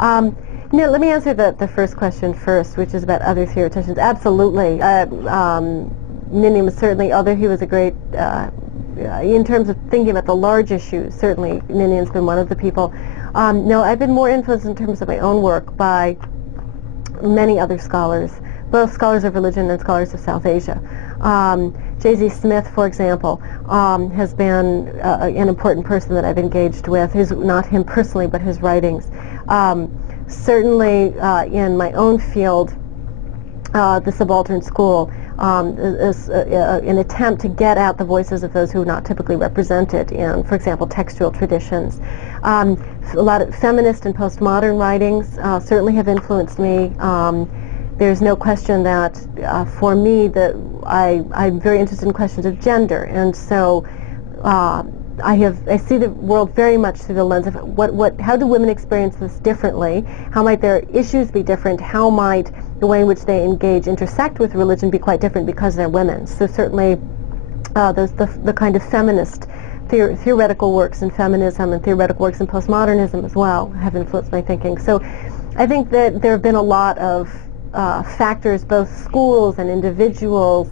Let me answer the first question first, which is about other theoreticians. Absolutely. Ninian was certainly, although he was a great, in terms of thinking about the large issues, certainly Ninian's been one of the people. No, I've been more influenced in terms of my own work by many other scholars, both scholars of religion and scholars of South Asia. J.Z. Smith, for example, has been an important person that I've engaged with. Not him personally, but his writings. Certainly in my own field, the subaltern school is an attempt to get out the voices of those who are not typically represented in, for example, textual traditions. A lot of feminist and postmodern writings certainly have influenced me. There's no question that for me that I'm very interested in questions of gender, and so I see the world very much through the lens of how do women experience this differently? How might their issues be different? How might the way in which they intersect with religion be quite different because they're women? So certainly the kind of feminist theoretical works in feminism and theoretical works in postmodernism as well have influenced my thinking. So I think that there have been a lot of factors, both schools and individuals,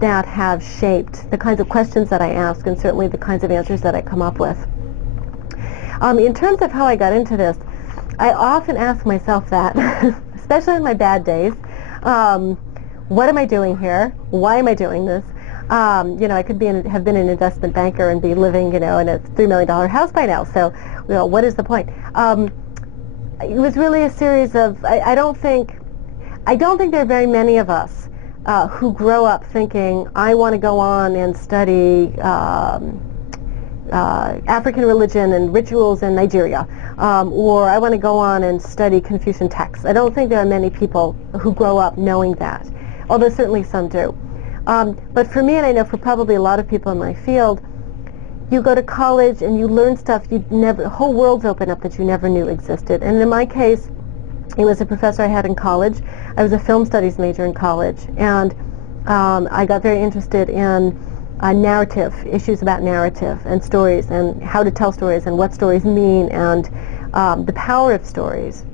that have shaped the kinds of questions that I ask and certainly the kinds of answers that I come up with. In terms of how I got into this, I often ask myself that, especially in my bad days. What am I doing here? Why am I doing this? I could have been an investment banker and be living, in a $3 million house by now. So, what is the point? It was really a series of. I don't think there are very many of us who grow up thinking, I want to go on and study African religion and rituals in Nigeria, or I want to go on and study Confucian texts. I don't think there are many people who grow up knowing that, although certainly some do. But for me, and I know for probably a lot of people in my field, you go to college and you learn stuff whole worlds open up that you never knew existed. And in my case, it was a professor I had in college. I was a film studies major in college, and I got very interested in narrative, issues about narrative and stories and how to tell stories and what stories mean and the power of stories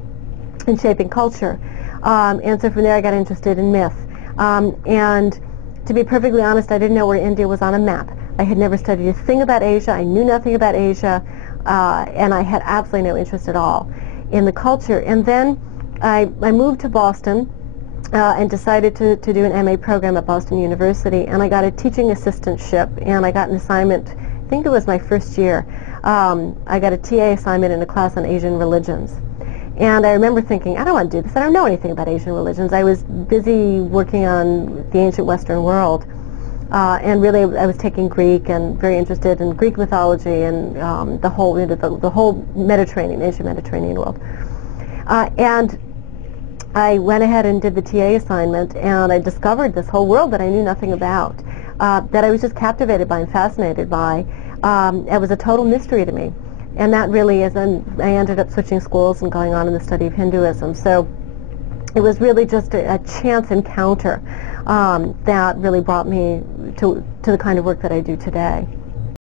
in shaping culture. And so from there I got interested in myth. And to be perfectly honest, I didn't know where India was on a map. I had never studied a thing about Asia. I knew nothing about Asia, and I had absolutely no interest at all in the culture. And then I moved to Boston and decided to do an MA program at Boston University, and I got a teaching assistantship, and I got an assignment, I think it was my first year, I got a TA assignment in a class on Asian religions. And I remember thinking, I don't want to do this. I don't know anything about Asian religions. I was busy working on the ancient Western world. And really, I was taking Greek and very interested in Greek mythology and the whole Mediterranean, Asian Mediterranean world. And I went ahead and did the TA assignment, and I discovered this whole world that I knew nothing about, that I was just captivated by and fascinated by. It was a total mystery to me. And that really is, and I ended up switching schools and going on in the study of Hinduism. So it was really just a chance encounter that really brought me to the kind of work that I do today.